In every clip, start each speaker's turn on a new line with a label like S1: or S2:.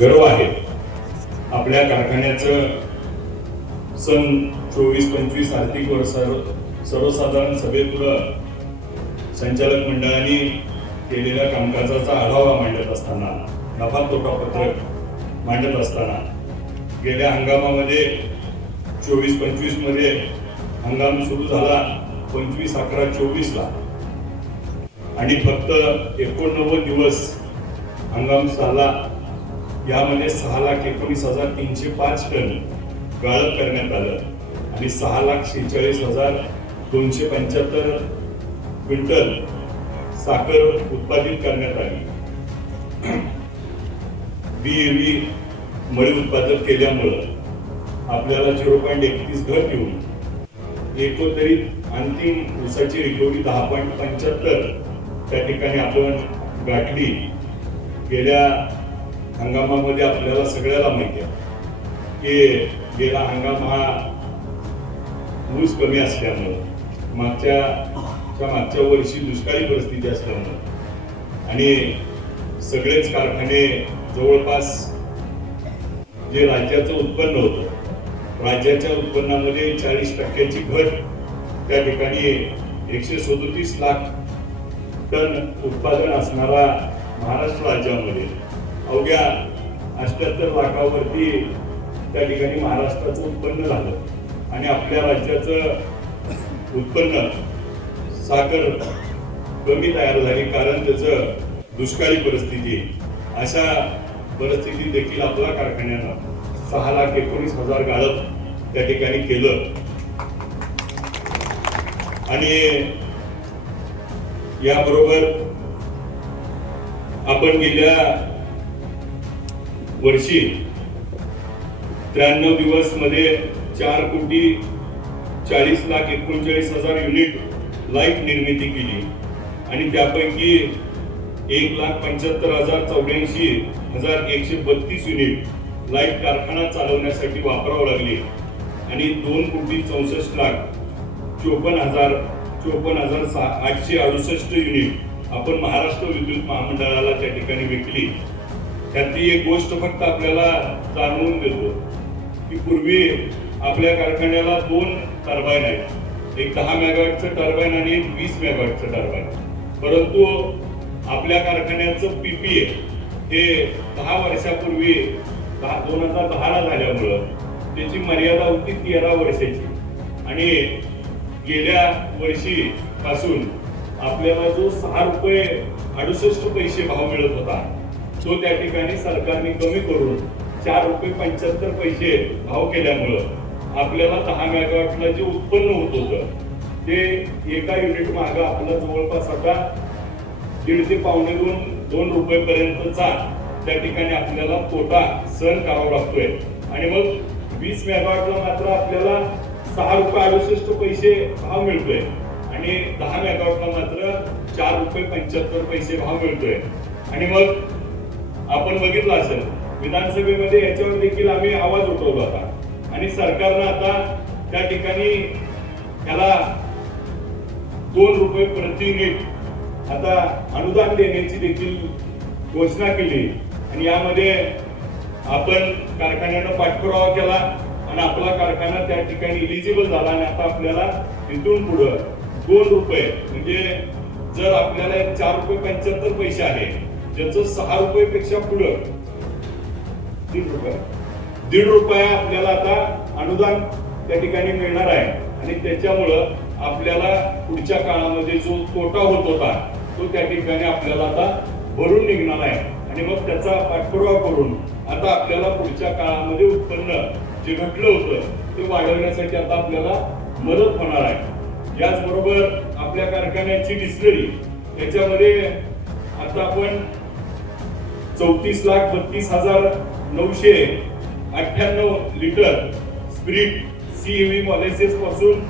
S1: गर्व आहे. आपल्या कारखान्याचं सन चोवीस पंचवीस आर्थिक वर्ष सर्वसाधारण सभेपुढं संचालक मंडळाने केलेल्या कामकाजाचा आढावा मांडत असताना नफा तोटा पत्रक मांडत असताना गेल्या हंगामामध्ये चोवीस पंचवीसमध्ये हंगाम सुरू झाला पंचवीस अकरा चोवीसला. आणि फक्त एकोणनव्वद दिवस हंगाम झाला. यामध्ये सहा लाख एकोणीस हजार तीनशे पाच टन गाळप करण्यात आलं. आणि सहा लाख शेहेचाळीस हजार दोनशे पंच्याहत्तर क्विंटल साखर उत्पादित करण्यात आली. बी मळी उत्पादन केल्यामुळं आपल्याला झिरो पॉईंट एकतीस घट येऊन एकंदरीत अंतिम ऊसाची रिकव्हरी दहा पॉईंट पंच्याहत्तर त्या ठिकाणी आपण गाठली. गेल्या हंगामामध्ये आपल्याला सगळ्याला माहिती आहे की गेला हंगाम हा ऊस कमी असल्यामुळं मागच्या मागच्या वर्षी दुष्काळी परिस्थिती असल्यामुळं. आणि सगळेच कारखाने जवळपास जे राज्याचं उत्पन्न होतं राज्याच्या उत्पन्नामध्ये चाळीस टक्क्याची घट त्या ठिकाणी एकशे सदोतीस लाख टन उत्पादन असणारा महाराष्ट्र राज्यामध्ये. अवघ्या अष्ट्याहत्तर लाखावरती त्या ठिकाणी महाराष्ट्राचं उत्पन्न झालं. आणि आपल्या राज्याचं उत्पन्न साखर कमी तयार झाली कारण त्याचं दुष्काळी परिस्थिती. अशा परिस्थितीत देखील आपल्या कारखान्यानं सहा लाख एकोणीस हजार गाळप त्या ठिकाणी केलं. आणि याबरोबर आपण गेल्या वर्षी त्र्याण्णव दिवसमध्ये चार कोटी चाळीस लाख एकोणचाळीस हजार युनिट लाइट निर्मिती केली. आणि त्यापैकी एक लाख पंच्याहत्तर हजार चौऱ्याऐंशी हजार एकशे बत्तीस युनिट लाइट कारखाना चालवण्यासाठी वापरावं लागली. आणि दोन कोटी चौसष्ट लाख चोपन्न हजार चोपन्न हजार सहा आठशे अडुसष्ट युनिट आपण महाराष्ट्र विद्युत महामंडळाला त्या ठिकाणी विकली. त्यातली एक गोष्ट फक्त आपल्याला जाणवून देतो की पूर्वी आपल्या कारखान्याला दोन टर्बाईन आहेत. एक दहा मेगावॅटचं टर्बाईन आणि एक वीस मेगावॅटचं टर्बाईन परंतु आपल्या कारखान्याचं पीपीए हे दहा वर्षापूर्वी दहा दोन हजार दहाला झाल्यामुळं त्याची मर्यादा होती तेरा वर्षाची. आणि गेल्या वर्षी पासून आपल्याला जो सहा रुपये अडुसष्ट पैसे भाव मिळत होता तो त्या ठिकाणी सरकारने कमी करून चार रुपये पंच्याहत्तर पैसे भाव केल्यामुळं आपल्याला दहा मेगावॅटला जे उत्पन्न होत होतं ते एका युनिट मागं आपलं जवळपास आता दीड ते पावणे दोन दोन रुपयेपर्यंतचा त्या ठिकाणी आपल्याला तोटा सहन करावा लागतोय. आणि मग वीस मेगावॅटला मात्र आपल्याला सहा रुपये अडुसष्ट पैसे भाव मिळतोय. आणि दहा मेगावॅटला मात्र चार रुपये पंच्याहत्तर पैसे भाव मिळतोय. आणि मग आपण बघितलं असेल विधानसभेमध्ये याच्यावर देखील आम्ही आवाज उठवला होता. आणि सरकारनं आता त्या ठिकाणी त्याला दोन रुपये प्रति युनिट आता अनुदान देण्याची देखील घोषणा केली. आणि यामध्ये आपण कारखान्यानं पाठपुरावा केला आणि आपला कारखाना त्या ठिकाणी इलिजिबल झाला आणि आता आपल्याला इथून पुढं दोन रुपये म्हणजे जर आपल्याला चार रुपये पंच्याहत्तर पैसे आहे ज्याचं सहा रुपये पेक्षा पुढं. दीड रुपये. दीड रुपये आपल्याला आता अनुदान त्या ठिकाणी मिळणार आहे. आणि त्याच्यामुळं आपल्याला पुढच्या काळामध्ये जो तोटा होत होता तो त्या ठिकाणी आपल्याला आता भरून निघणार आहे. आणि मग त्याचा पाठपुरावा करून आता आपल्याला पुढच्या काळामध्ये उत्पन्न जे घटलं होतं ते वाढवण्यासाठी आता आपल्याला मदत होणार आहे. याचबरोबर आपल्या कारखान्याची डिस्टरी याच्यामध्ये आता आपण चौतीस लाख बत्तीस हजार नऊशे अठ्ठ्याण्णव लिटर स्प्रिट सीएव्ही मॉलेसेस पासून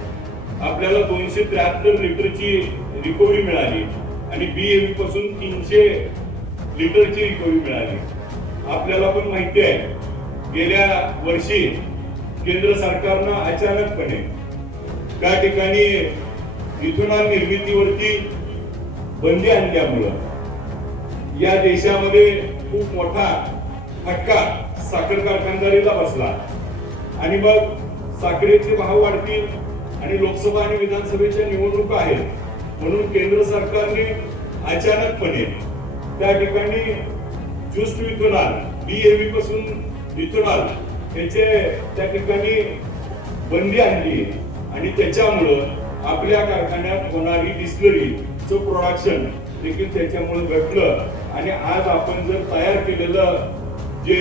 S1: आपल्याला दोनशे त्र्याहत्तर लिटरची रिकव्हरी मिळाली आणि बी एव्ही पासून तीनशे लिटरची रिकव्हरी मिळाली. आपल्याला पण माहिती आहे गेल्या वर्षी केंद्र सरकारनं अचानकपणे त्या ठिकाणी इथेनॉल निर्मितीवरती बंदी आणल्यामुळं या देशामध्ये खूप मोठा फटका साखर कारखानदारीला बसला. आणि मग साखरेचे भाव वाढतील आणि लोकसभा आणि विधानसभेच्या निवडणुका आहेत. म्हणून केंद्र सरकारने अचानकपणे त्या ठिकाणी ज्यूस टू बी बीएव्ही पासून इथेनॉल याचे त्या ठिकाणी बंदी आणली आणि त्याच्यामुळं आपल्या कारखान्यात होणारी डिस्लरीचं प्रोडक्शन देखील त्याच्यामुळे घडलं आणि आज आपण जर तयार केलेलं जे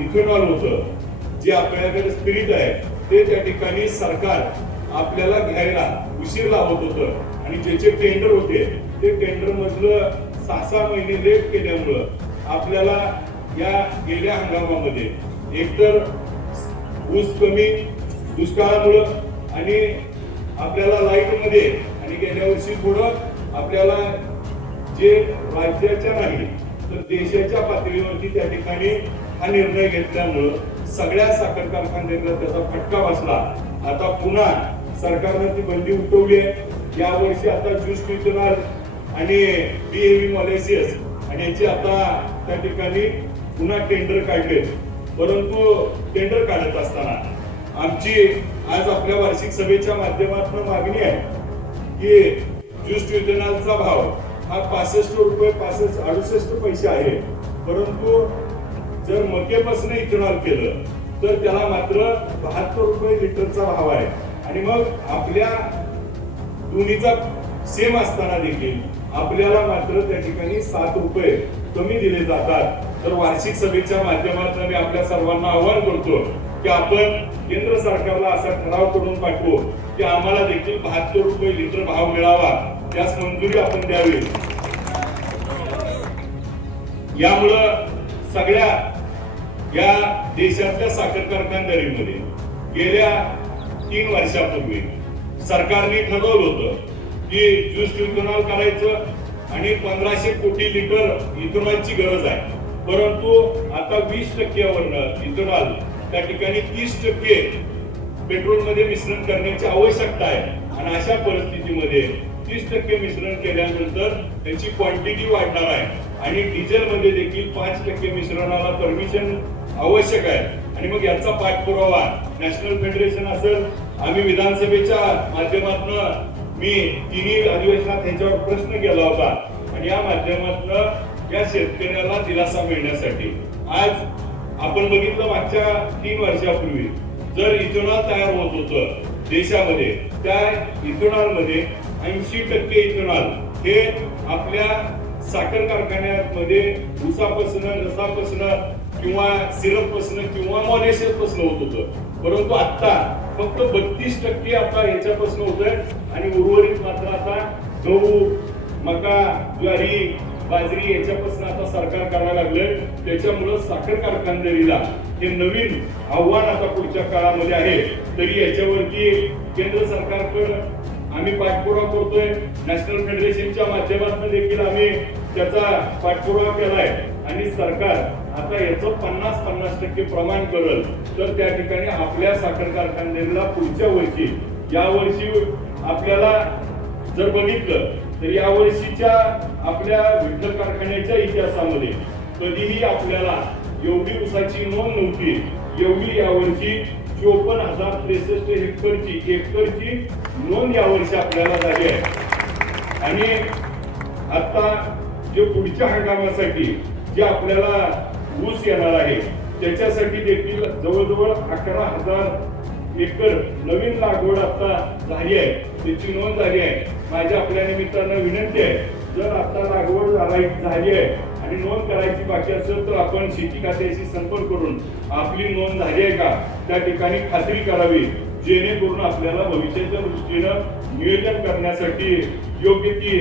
S1: इथेनॉल होतं जे आपल्याकडे स्पिरिट आहे ते त्या ठिकाणी सरकार आपल्याला घ्यायला उशीर लावत होतं. आणि ज्याचे टेंडर होते ते टेंडर मधलं सहा सहा महिने लेट केल्यामुळं आपल्याला या गेल्या हंगामामध्ये एकतर ऊस कमी दुष्काळामुळं आणि आपल्याला लाइटमध्ये आणि गेल्या वर्षी थोडं आपल्याला जे राज्याच्या नाही तर देशाच्या पातळीवरती त्या ठिकाणी हा निर्णय घेतल्यामुळं सगळ्या साखर कारखान्यांना त्याचा फटका बसला. आता पुन्हा सरकारनं ती बंदी उठवली आहे. या वर्षी आता ज्यूस इथेनॉल आणि बीएव्ही मॉलेसियस आणि याची आता त्या ठिकाणी पुन्हा टेंडर काढले परंतु टेंडर काढत असताना आमची आज आपल्या वार्षिक सभेच्या माध्यमातून मागणी आहे की ज्यूस इथेनॉलचा भाव हा पासष्ट रुपये पासष्ट अडुसष्ट पैसे आहे परंतु जर मकेपासून इथेनॉल केलं तर त्याला मात्र बहात्तर रुपये लिटरचा भाव आहे. आणि मग आपल्या दोन्हीचा सेम असताना देखील आपल्याला मात्र त्या ठिकाणी सात रुपये कमी दिले जातात. तर वार्षिक सभेच्या माध्यमातून मी आपल्या सर्वांना आवाहन करतो की आपण केंद्र सरकारला असा ठराव करून पाठवू की आम्हाला देखील बहात्तर रुपये लिटर भाव मिळावा. त्यास मंजुरी आपण द्यावी. यामुळं सगळ्या या देशातल्या साखर कारखानदारीमध्ये गेल्या तीन वर्षापूर्वी सरकारने ठरवलं होतं की ज्यूस इथेनॉल करायचं आणि पंधराशे कोटी लिटर इथेनॉलची गरज आहे. परंतु आता वीस टक्क्यावरनं इथेनॉल त्या ठिकाणी तीस टक्के पेट्रोलमध्ये मिश्रण करण्याची आवश्यकता आहे. आणि अशा परिस्थितीमध्ये तीस टक्के मिश्रण केल्यानंतर त्याची क्वांटिटी वाढणार आहे. आणि डिझेल मध्ये देखील पाच टक्के मिश्रणाला परमिशन आवश्यक आहे. आणि मग याचा पाठपुरावा नॅशनल फेडरेशन असेल आम्ही विधानसभेच्या माध्यमातून मी तिन्ही अधिवेशनात ह्याच्यावर प्रश्न केला होता. आणि या माध्यमातून या शेतकऱ्याला दिलासा मिळण्यासाठी. आज आपण बघितलं मागच्या तीन वर्षापूर्वी जर इथेनॉल तयार होत होतं देशामध्ये त्या इथेनॉलमध्ये ऐंशी टक्के इथेनॉल हे आपल्या साखर कारखान्यामध्ये ऊसापासून रसापासून किंवा सिरप किंवा मॉलेशियस होत होतं. परंतु आता फक्त बत्तीस टक्के आता ह्याच्यापासून होत आणि उर्वरित मात्र आता गहू मका ज्वारी बाजरी याच्यापासून आता सरकार करायला लागलंय. त्याच्यामुळं साखर कारखानदारीला हे नवीन आव्हान आता पुढच्या काळामध्ये आहे. तरी याच्यावरती केंद्र सरकारकडं आम्ही पाठपुरावा करतोय. नॅशनल फेडरेशनच्या माध्यमातून देखील आम्ही त्याचा पाठपुरावा केलाय. आणि सरकार आता याचं पन्नास पन्नास टक्के प्रमाण करल. तर त्या ठिकाणी आपल्या साखर कारखान्याला पुढच्या वर्षी या वर्षी आपल्याला जर बघितलं तर या वर्षीच्या आपल्या विठ्ठल कारखान्याच्या इतिहासामध्ये कधीही आपल्याला एवढी उसाची नोंद नव्हती. एवढी यावर्षी चोपन्न हजार त्रेसष्ट हेक्टरची एकरची नोंद यावर्षी आपल्याला झाली आहे. आणि आता जे पुढच्या हंगामासाठी जे आपल्याला ऊस येणार आहे त्याच्यासाठी देखील जवळजवळ अकरा हजार एकर नवीन लागवड आता झाली आहे. त्याची नोंद झाली आहे. माझ्या आपल्या निमित्तानं विनंती आहे जर आता लागवड झाली आहे आणि नोंद करायची बाकी असेल तर आपण शेती खात्याशी संपर्क करून आपली नोंद झाली आहे का त्या ठिकाणी खात्री करावी जेणेकरून आपल्याला भविष्याच्या दृष्टीनं नियोजन करण्यासाठी योग्य ती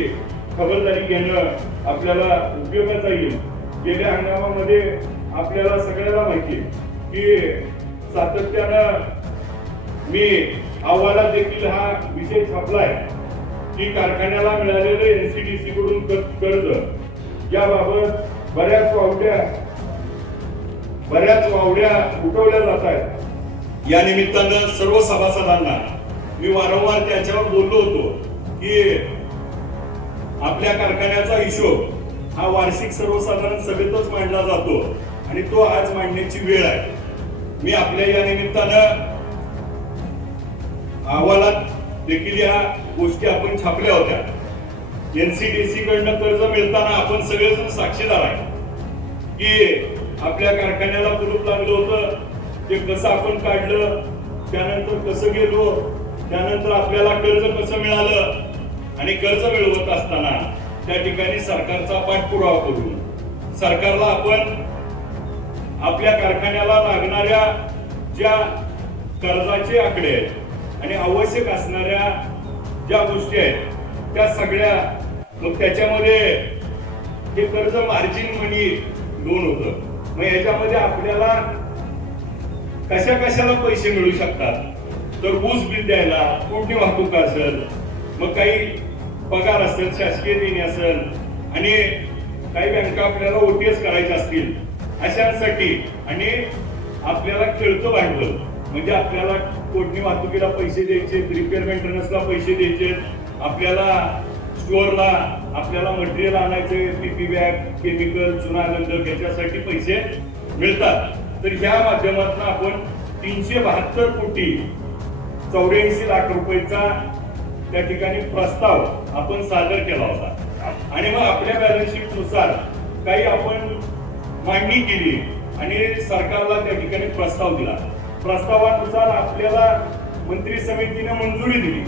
S1: खबरदारी घेणं आपल्याला उपयोगाचा येईल. गेल्या हंगामामध्ये आपल्याला सगळ्याला माहिती की सातत्यानं मी अहवालात देखील हा विषय छापलाय की कारखान्याला मिळालेलं एनसीडीसी कडून कर्ज याबाबत बऱ्याच वावड्या बऱ्याच वावड्या उठवल्या जात आहेत. या निमित्तानं सर्व सभासदांना मी वारंवार त्याच्यावर बोललो होतो की आपल्या कारखान्याचा हिशोब हा वार्षिक सर्वसाधारण सभेतच मांडला जातो आणि तो आज मांडण्याची वेळ आहे. मी आपल्या या निमित्तानं अहवालात देखील या गोष्टी आपण छापल्या होत्या. एनसीडीसी कडनं कर्ज मिळताना आपण सगळेजण साक्षीदार आहे. की आपल्या कारखान्याला कुलूप लागलं होतं ते कसं आपण काढलं त्यानंतर कसं गेलो त्यानंतर आपल्याला कर्ज कसं मिळालं? आणि कर्ज मिळवत असताना त्या ठिकाणी सरकारचा पाठपुरावा करून सरकारला आपण आपल्या कारखान्याला लागणाऱ्या ज्या कर्जाचे आकडे आहेत आणि आवश्यक असणाऱ्या ज्या गोष्टी आहेत त्या सगळ्या मग त्याच्यामध्ये हे कर्ज मार्जिन मनी लोन होत. मग याच्यामध्ये आपल्याला कशा कशाला पैसे मिळू शकतात? तर ऊस बिल द्यायला कोणती वाहतूक असेल मग काही पगार असेल शासकीय देणी असेल आणि काही बँका आपल्याला ओटीएस करायच्या असतील अशांसाठी आणि आपल्याला खेळतं भांडवल. म्हणजे आपल्याला कोटणी वाहतुकीला पैसे द्यायचे रिपेअर मेंटेनन्सला पैसे द्यायचे आपल्याला स्टोअरला आपल्याला मटेरियल आणायचे पीपी बॅग केमिकल चुनागंधक याच्यासाठी पैसे मिळतात. तर ह्या माध्यमातून आपण तीनशे बहात्तर कोटी चौऱ्याऐंशी लाख रुपयेचा त्या ठिकाणी प्रस्ताव आपण सादर केला होता. आणि मग आपल्या बॅलन्सनुसार काही आपण मांडणी केली आणि सरकारला त्या ठिकाणी प्रस्ताव दिला. प्रस्तावानुसार आपल्याला मंत्री समितीने मंजुरी दिली.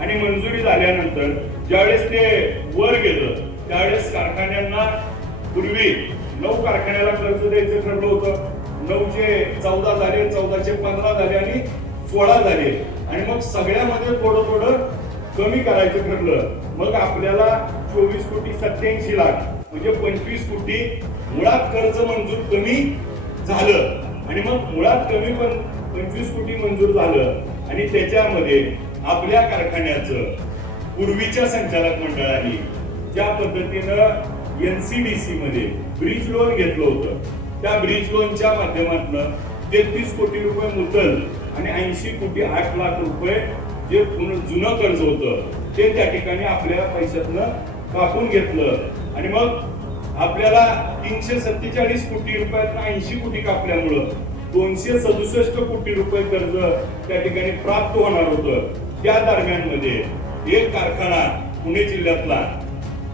S1: आणि मंजुरी झाल्यानंतर ज्यावेळेस ते वर गेलं त्यावेळेस कारखान्यांना पूर्वी नऊ कारखान्याला कर्ज द्यायचं ठरलं होतं. नऊचे चौदा झाले चौदाचे पंधरा झाले आणि सोळा झाले. आणि मग सगळ्यामध्ये थोडं थोडं कमी करायचं ठरलं. मग आपल्याला चोवीस कोटी सत्याऐंशी लाख म्हणजे पंचवीस कोटी मुळात कर्ज मंजूर कमी झालं. आणि मग मुळात कमी पण पंचवीस कोटी मंजूर झालं. आणि त्याच्यामध्ये आपल्या कारखान्याचं पूर्वीच्या संचालक मंडळाने ज्या पद्धतीनं एनसीडीसी मध्ये ब्रिज लोन घेतलं होतं त्या ब्रिज लोनच्या माध्यमातून तेहतीस कोटी रुपये मुदल आणि ऐंशी कोटी आठ लाख रुपये जे जुनं कर्ज होतं ते त्या ठिकाणी आपल्या पैशातनं कापून घेतलं. आणि मग आपल्याला तीनशे सत्तेचाळीस कोटी रुपयात ऐंशी कोटी कापल्यामुळं दोनशे सदुसष्ट कोटी रुपये कर्ज त्या ठिकाणी प्राप्त होणार होतं. त्या दरम्यानमध्ये एक कारखाना पुणे जिल्ह्यातला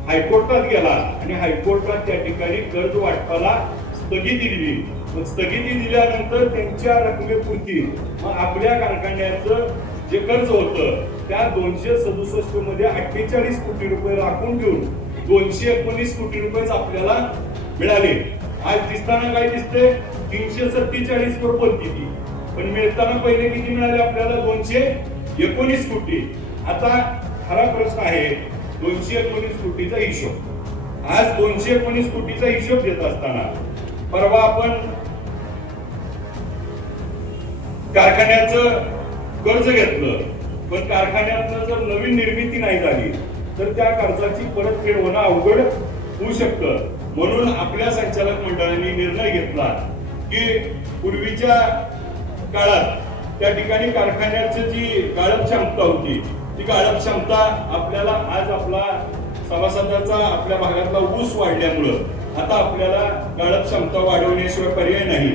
S1: हायकोर्टात गेला आणि हायकोर्टात त्या ठिकाणी कर्ज वाटपाला स्थगिती दिली. मग स्थगिती दिल्यानंतर त्यांच्या रकमेपुरती मग आपल्या कारखान्याचं जे कर्ज होतं त्या दोनशे सदुसष्टमध्ये अठ्ठेचाळीस कोटी रुपये राखून घेऊन दोनशे एकोणीस कोटी रुपयेच आपल्याला मिळाले. आज दिसताना काय दिसते तीनशे सत्तेचाळीस वर बोलती ती पण मिळताना पहिले किती मिळाले आपल्याला? दोनशे एकोणीस कोटी. आता खरा प्रश्न आहे दोनशे एकोणीस कोटीचा हिशोब. आज दोनशे एकोणीस कोटीचा हिशोब देत असताना परवा आपण कारखान्याचं कर्ज घेतलं. पण कारखान्यातनं जर नवीन निर्मिती नाही झाली तर त्या कर्जाची परतफेड होणं अवघड होऊ शकतं. म्हणून आपल्या संचालक मंडळाने निर्णय घेतला की पूर्वीच्या काळात त्या ठिकाणी कारखान्याची जी गाळप क्षमता होती ती गाळप क्षमता आपल्याला आज आपला सभासदाचा आपल्या भागातला ऊस वाढल्यामुळं आता आपल्याला गाळप क्षमता वाढवण्याशिवाय पर्याय नाही.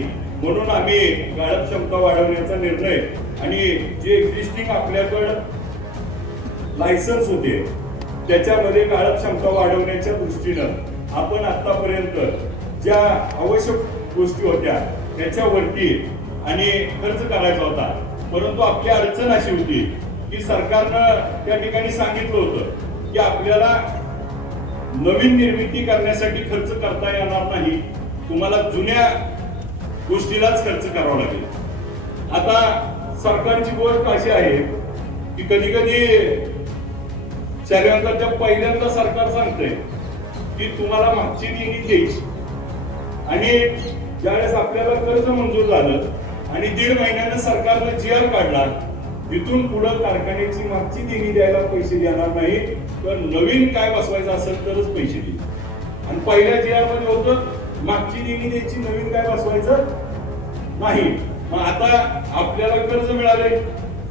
S1: म्हणून आम्ही गाळप क्षमता वाढवण्याचा निर्णय आणि जे एक्झिस्टिंग आपल्याकडं लायसन्स होते त्याच्यामध्ये गाळप क्षमता वाढवण्याच्या दृष्टीनं आपण आतापर्यंत ज्या आवश्यक गोष्टी होत्या त्याच्यावरती आणि खर्च करायचा होता. परंतु आपली अडचण अशी होती की सरकारनं त्या ठिकाणी सांगितलं होतं की आपल्याला नवीन निर्मिती करण्यासाठी खर्च करता येणार नाही. तुम्हाला जुन्या गोष्टीलाच खर्च करावा लागेल. आता सरकारची गोष्ट अशी आहे की कधी कधी शरीराच्या पहिल्यांदा सरकार सांगतंय की तुम्हाला मागची देणी द्यायची आणि ज्यावेळेस आपल्याला कर्ज मंजूर झालं आणि दीड महिन्यानं सरकारनं जी आर काढला इथून पुढं कारखान्याची मागची देणी द्यायला पैसे देणार नाही तर नवीन काय बसवायचं असेल तरच पैसे देईल. आणि पहिल्या जी आरमध्ये होतं मागची देणी द्यायची नवीन काय बसवायचं? नाही. मग आता आपल्याला कर्ज मिळाले.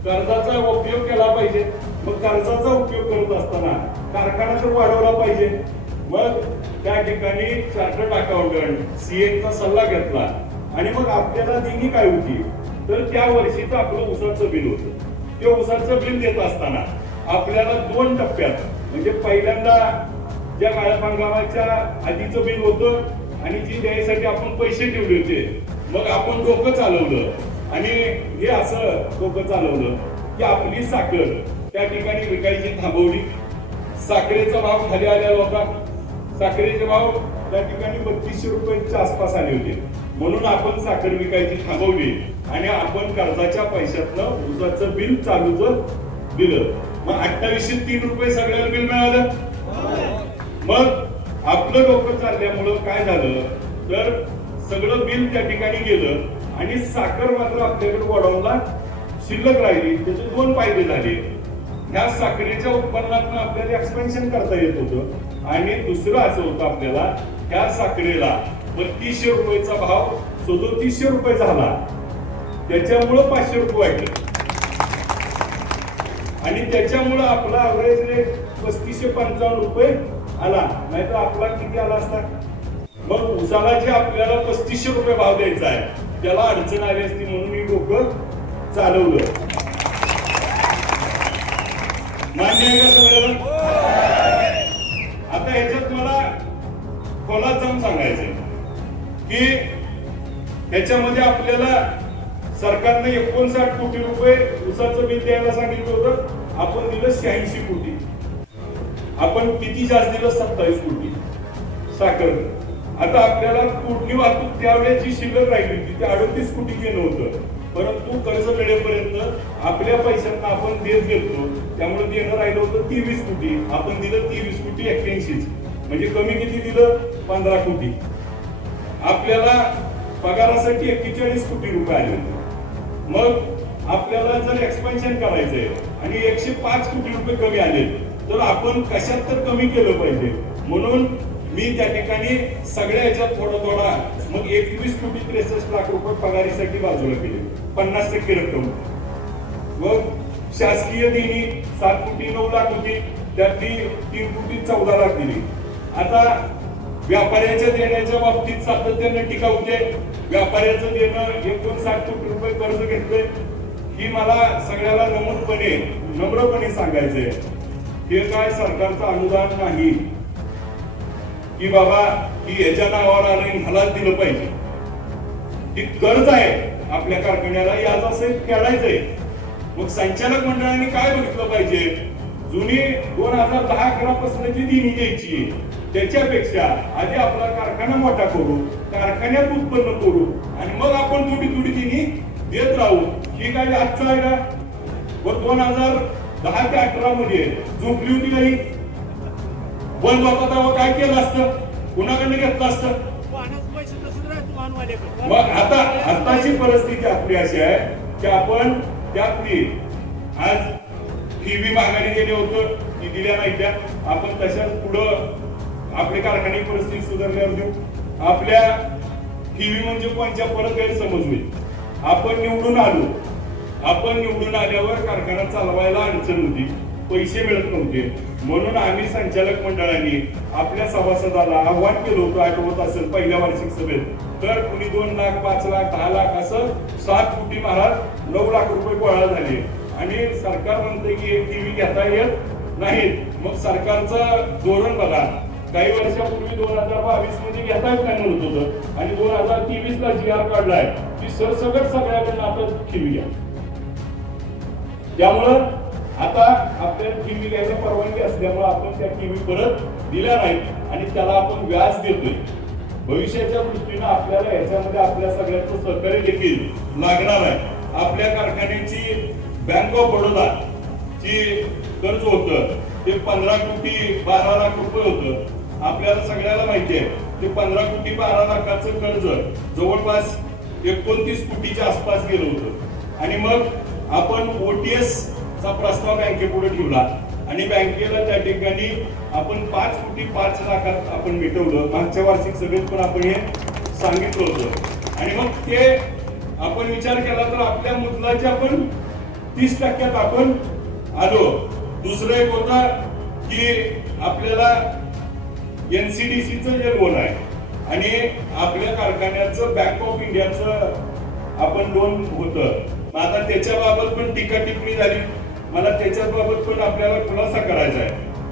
S1: कर्जाचा उपयोग केला पाहिजे. मग कर्जाचा उपयोग करत असताना कारखाना तर वाढवला पाहिजे. मग त्या ठिकाणी चार्टर्ड अकाउंटंट सीएचा सल्ला घेतला. आणि मग आपल्याला देणी काय होती? तर त्या वर्षीचं आपलं उसाचं बिल होतं. ते उसाचं बिल देत असताना आपल्याला दोन टप्प्यात म्हणजे पहिल्यांदा ज्या काळ्या हंगामाच्या आधीचं बिल होतं आणि जी द्यायसाठी आपण पैसे ठेवले होते मग आपण डोकं चालवलं. आणि हे असं डोकं चालवलं की आपली साखर त्या ठिकाणी विकायची थांबवली. साखरेचा भाव खाली आलेला होता. साखरेचे भाव त्या ठिकाणी बत्तीसशे रुपयांच्या आसपास आले होते. म्हणून आपण साखर विकायची थांबवली आणि आपण कर्जाच्या पैशातलं उसाचं बिल चालूच दिलं मग अठ्ठावीसशे तीन रुपये सगळ्याला बिल मिळालं? मग आपलं डोकं चालल्यामुळं काय झालं? तर सगळं बिल त्या ठिकाणी गेलं आणि साखर मात्र आपल्याकडे गोडाऊनला शिल्लक राहिली त्याचे दोन फायदे झाले. ह्या साखरेच्या उत्पन्नातनं आपल्याला एक्सपेन्शन करता येत होतं आणि दुसरं असं होतं आपल्याला ह्या साखरेला बत्तीसशे रुपयेचा भाव सदोतीसशे रुपये झाला. त्याच्यामुळं पाचशे रुपये वाढले. आणि त्याच्यामुळं आपला अवरेज रेट पस्तीसशे पंचावन्न रुपये आला. नाहीतर आपला किती आला असता? मग उसाला जे आपल्याला पस्तीसशे रुपये भाव द्यायचा आहे त्याला अडचण आली असती म्हणून मी लोक चालवलं. मान्य आहे का सगळ्याला आता ह्याच्यात मला खोलात जाऊन सांगायचंय. की त्याच्यामध्ये आपल्याला सरकारने एकोणसाठ कोटी रुपये उसाचं बिल द्यायला सांगितलं होतं. आपण दिलं शहाऐंशी कोटी. आपण किती जास्त दिलं? सत्तावीस कोटी. साखर. आता आपल्याला कुठली वाहतूक त्यावेळेस जी शिल्लक राहिली होती ती अडतीस कोटी गेलं होतं. परंतु कर्ज मिळेपर्यंत आपल्या पैशांना आपण देत गेलो त्यामुळे देणं राहिलं होतं तेवीस कोटी. आपण दिलं तेवीस कोटी एक्क्याऐंशीच. म्हणजे कमी किती दिलं? पंधरा कोटी. आपल्याला पगारासाठी एक्केचाळीस कोटी रुपये आले होते. मग आपल्याला जर एक्सपेन्शन करायचंय आणि एकशे पाच कोटी रुपये कमी आले तर आपण कशात तर कमी केलं पाहिजे? म्हणून मी त्या ठिकाणी सगळ्या ह्याच्यात थोडा थोडा मग एकवीस कोटी त्रेसष्ट लाख रुपये पगारीसाठी बाजूला केले. पन्नास टक्के रक्कम. मग शासकीय देणी सात कोटी नऊ लाख होती. त्यातली तीन कोटी चौदा लाख दिली. आता व्यापाऱ्याच्या देण्याच्या बाबतीत सातत्यानं टीका होते. व्यापाऱ्याचं देणं एकोणसाठ कोटी रुपये कर्ज घेतलंय ही मला सगळ्याला नमूदपणे नम्रपणे सांगायचंय हे काय सरकारचं अनुदान नाही. की बाबा की याच्या नावावर आलं आणि दिलं पाहिजे. ही कर्ज आहे आपल्या कारखान्याला. याच असेल खेळायचंय. मग संचालक मंडळाने काय बघितलं पाहिजे? जुनी दोन हजार दहा अकरा जी दिनी घ्यायची त्याच्यापेक्षा आधी आपला कारखाना मोठा करू कारखान्यात उत्पन्न करू आणि मग आपण थोडी थोडी दिनी देत राहू. ही काय आजचं आहे का? व दोन हजार दहा ते अकरा मध्ये झोपली होती काही बंद होता तेव्हा काय केलं असतं? कुणाकडे घेतलं असतं?
S2: पैसे तसंच
S1: मग आता आताची परिस्थिती आपली अशी आहे की आपण त्यातली आज टीव्ही मागायला गेले होतं ती दिल्या नाही त्या. आपण तशाच पुढं आपले कारखाने परिस्थिती सुधारल्यावर देऊ. आपल्या टीव्ही म्हणजे कोणत्या परत गैरसमज होईल? आपण निवडून आलो. आपण निवडून आल्यावर कारखाना चालवायला अडचण होती. पैसे मिळत नव्हते. म्हणून आम्ही संचालक मंडळाने आपल्या सभासदाला आव्हान केलं होतं आठवत असेल पहिल्या वार्षिक सभेत. तर कुणी दोन लाख पाच लाख दहा लाख असं सात कोटी महाराज नऊ लाख रुपये गोळा झाले. आणि सरकार म्हणते की एक टीव्ही घेता येत नाहीत. मग सरकारचं धोरण बघा. काही वर्षापूर्वी दोन हजार बावीसमध्ये घेता येत नाही म्हणत होतं. आणि दोन हजार तेवीस ला जी आर काढलाय की सरसगट सगळ्याकडनं आता टीव्ही घ्या. त्यामुळं आता आपल्याला टीव्ही घ्यायला परवानगी असल्यामुळे आपण त्या टीव्ही परत दिल्या नाही आणि त्याला आपण व्याज देतोय. भविष्याच्या दृष्टीनं आपल्याला याच्यामध्ये आपल्या सगळ्यांचं सहकार्य देखील लागणार आहे. आपल्या कारखान्याची बँक ऑफ बडोदा ची कर्ज होतं ते पंधरा कोटी बारा लाख रुपये होतं. आपल्याला सगळ्याला माहिती आहे ते पंधरा कोटी बारा लाखाचं कर्ज जवळपास एकोणतीस कोटीच्या आसपास गेलं होतं. आणि मग आपण ओटीएस चा प्रस्ताव बँकेपुढे ठेवला. आणि बँकेला त्या ठिकाणी आपण पाच कोटी पाच लाखात आपण मिटवलं. मागच्या वार्षिक सभेत पण आपण हे सांगितलं होतं. आणि मग ते आपण विचार केला तर आपल्या मुदलाच्या आपण तीस टक्क्यात आपण आलो. दुसरं एक होता की आपल्याला एनसीडीसीचं जे लोन आहे आणि आपल्या कारखान्याचं बँक ऑफ इंडियाचं आपण लोन होतं. आता त्याच्याबाबत पण टीका टिप्पणी झाली. मला त्याच्याबाबत पण आपल्याला खुलासा करायचा आहे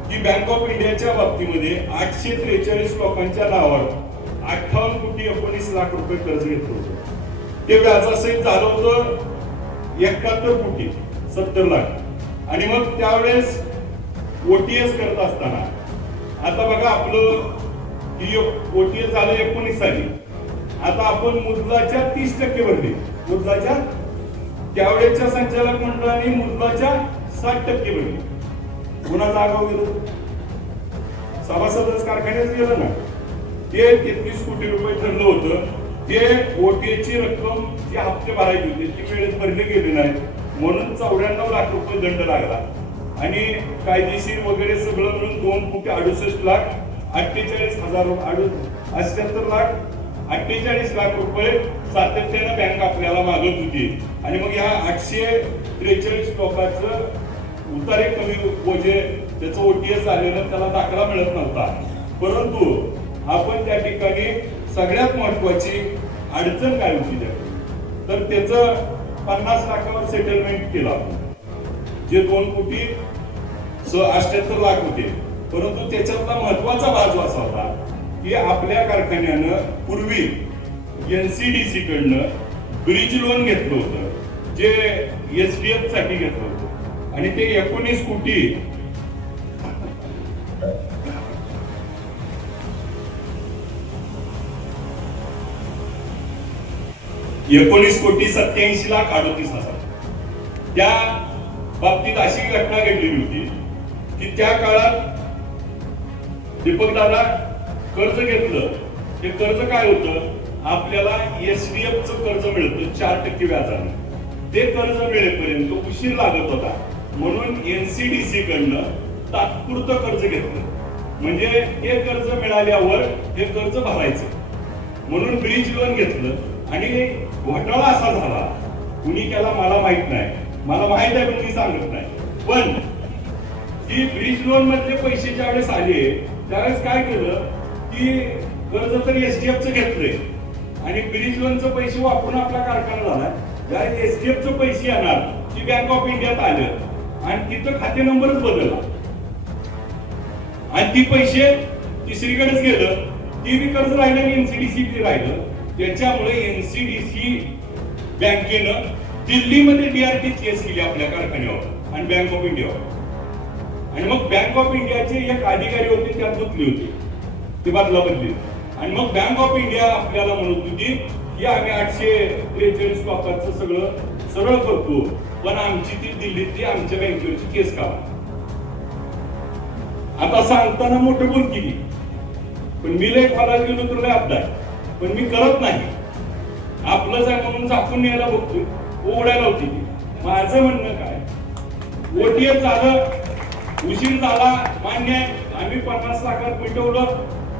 S1: की बँक ऑफ इंडियाच्या बाबतीमध्ये आठशे त्रेचाळीस लोकांच्या नावावर अठ्ठावन्न कोटी एकोणीस लाख रुपये कर्ज घेतलं होतं. ते व्याजासहित झालं होतं. एकाहत्तर कोटी सत्तर लाख. आणि मग त्यावेळेस ओटीएस करत असताना आता बघा आपलं ओटीएस झालं एकोणीस साली. आता आपण मुदलाच्या तीस टक्के भरले. मुदलाच्या त्यावेळेच्या संचालक मंडळाने मुदलाच्या साठ टक्के भरले. पुन्हा जागा गेलो सभासदच कारखान्यात गेलं ना. ते तेहतीस कोटी रुपये ठरलं होतं. ते ओटीएची रक्कम जी हप्ते भरायची होती ती वेळेत भरली गेली नाही म्हणून चौऱ्याण्णव लाख रुपये दंड लागला. आणि कायदेशीर वगैरे सगळं मिळून दोन कोटी अडुसष्ट लाख अठ्ठेचाळीस हजार रु- अडु अठ्याहत्तर लाख अठ्ठेचाळीस लाख रुपये सातत्यानं बँक आपल्याला मागत होती. आणि मग ह्या आठशे त्रेचाळीस लोकांचं उतारे कमी म्हणजे त्याचं ओटीएस आलेलं त्याला दाखला मिळत नव्हता. परंतु आपण त्या ठिकाणी सगळ्यात महत्वाची अडचण काय होती त्या तर त्याचं पन्नास लाखावर सेटलमेंट केलं जे दोन कोटी अष्ट्याहत्तर लाख होते. परंतु त्याच्यातला महत्त्वाचा बाजू असा होता की आपल्या कारखान्यानं पूर्वी एनसीडीसी कडनं ब्रिज लोन घेतलं होतं. जे एस डी एफसाठी घेतलं होतं. आणि ते एकोणीस कोटी एकोणीस कोटी सत्याऐंशी लाख अडतीस हजार. त्या बाबतीत अशी घटना घडलेली होती की त्या काळात दीपकदादा कर्ज घेतलं. ते कर्ज काय होतं? आपल्याला एसडीएफ च कर्ज मिळतं चार टक्के व्याजाने. ते कर्ज मिळेपर्यंत उशीर लागत होता. म्हणून एनसीडीसी कडनं तात्पुरतं कर्ज घेतलं. म्हणजे हे कर्ज मिळाल्यावर हे कर्ज भरायचं. म्हणून ब्रिज लोन घेतलं आणि घोटाळा असा झाला. कुणी केला मला माहीत नाही. मला माहीत आहे पण मी सांगत नाही. पण ती ब्रिज लोन मधले पैसे ज्यावेळेस आले त्यावेळेस काय केलं की कर्ज तर एसडीएफ च घेतलंय. आणि ब्रिज लोनचं पैसे वापरून आपला कारखाना झाला. ज्यावेळेस एसडीएफ च पैसे येणार ती बँक ऑफ इंडियात आलं. आणि तिथं खाते नंबरच बदलला. आणि ती पैसे तिसरीकडेच गेलं. ती बी कर्ज राहिलं आणि एनसीडीसी राहिलं. त्याच्यामुळे एनसीडीसी बँकेनं दिल्लीमध्ये डीआरटी केस केली आपल्या कारखान्यावर आणि बँक ऑफ इंडियावर आणि मग बँक ऑफ इंडियाचे एक अधिकारी होते त्यात दुखली होते. ते बदला बदली. आणि मग बँक ऑफ इंडिया आपल्याला म्हणत होती की आम्ही आठशे त्रेचाळीस लोकांचं सगळं सरळ करतो पण आमची ती दिल्लीतली आमच्या बँकेवरची केस का आता सांगताना मोठं बोल केली. पण मी लय खोलात गेलो तर लय अपदाय पण मी करत नाही. आपलं आहे म्हणून झाकून न्यायला बघतोय. ओढायला होती माझं म्हणणं काय? ओटीएफ झालं उशीर झाला मान्य आहे. आम्ही पन्नास लाखात मिटवलं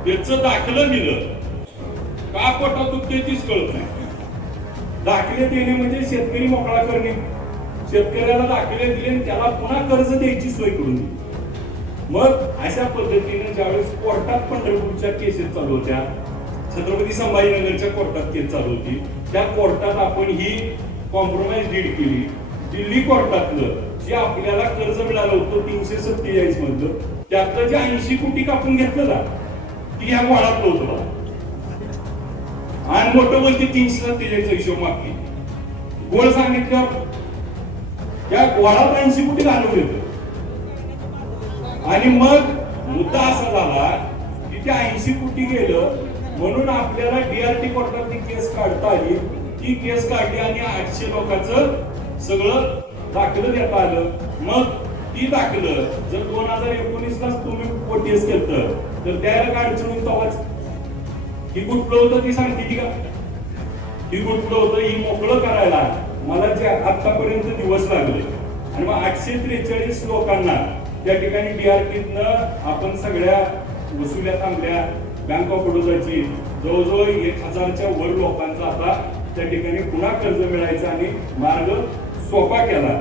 S1: त्याचं दाखलं दिलं. का पोटात दुखते तीच कळत नाही. दाखले देणे म्हणजे शेतकरी मोकळा करणे. शेतकऱ्याला दाखले दिले आणि त्याला पुन्हा कर्ज द्यायची सोय करून दिली. मग अशा पद्धतीने ज्यावेळेस कोर्टात पंढरपूरच्या केसेस चालू होत्या छत्रपती संभाजीनगरच्या कोर्टात केस चालू होती. त्या कोर्टात आपण ही कॉम्प्रोमाइज डीड केली. दिल्ली कोर्टातलं जे आपल्याला कर्ज मिळालं होतं तीनशे सत्तेचाळीस मधलं त्यातलं जे ऐंशी कोटी कापून घेतलं ना ती ह्या गोळातलं होतं आणि मोठं बोलते तीनशे सत्तेचाळीस हिशोब मागली. गोळ सांगितल्यावर या गोळात ऐंशी कोटी घालवले होते आणि मग मुद्दा असा झाला की ते ऐंशी कोटी गेलं म्हणून आपल्याला डीआरटी कोर्टातली केस काढता आली ती केस काढली आणि आठशे लोकांचं सगळं दाखलं देता आलं. मग ती दाखलं जर दोन हजार एकोणीस लाच तुम्ही ओटीएस केलं तर त्याला काय अडचण तवाच ही कुठलं होतं ती सांगते ती का? ही कुठलं होतं ही मोकळं करायला. मला जे आतापर्यंत दिवस लागले आणि मग आठशे त्रेचाळीस लोकांना त्या ठिकाणी डीआरटीतनं आपण सगळ्या वसुल्या थांबल्या बँक ऑफ बडोदाची जवळजवळ एक हजारच्या वर लोकांचा आता त्या ठिकाणी पुन्हा कर्ज मिळायचा आणि मार्ग सोपा केला